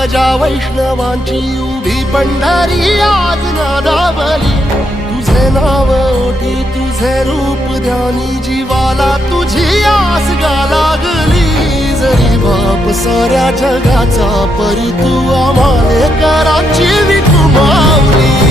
ध्वजा वैष्णवांची उभी पंढरी आज नादावली, तुझे नाव ओठी तुझे रूप ध्यानी, जीवाला तुझी आस गा लागली। जरी बाप साऱ्या जगाचा परी तू आम्हाले कराची विठू माऊली।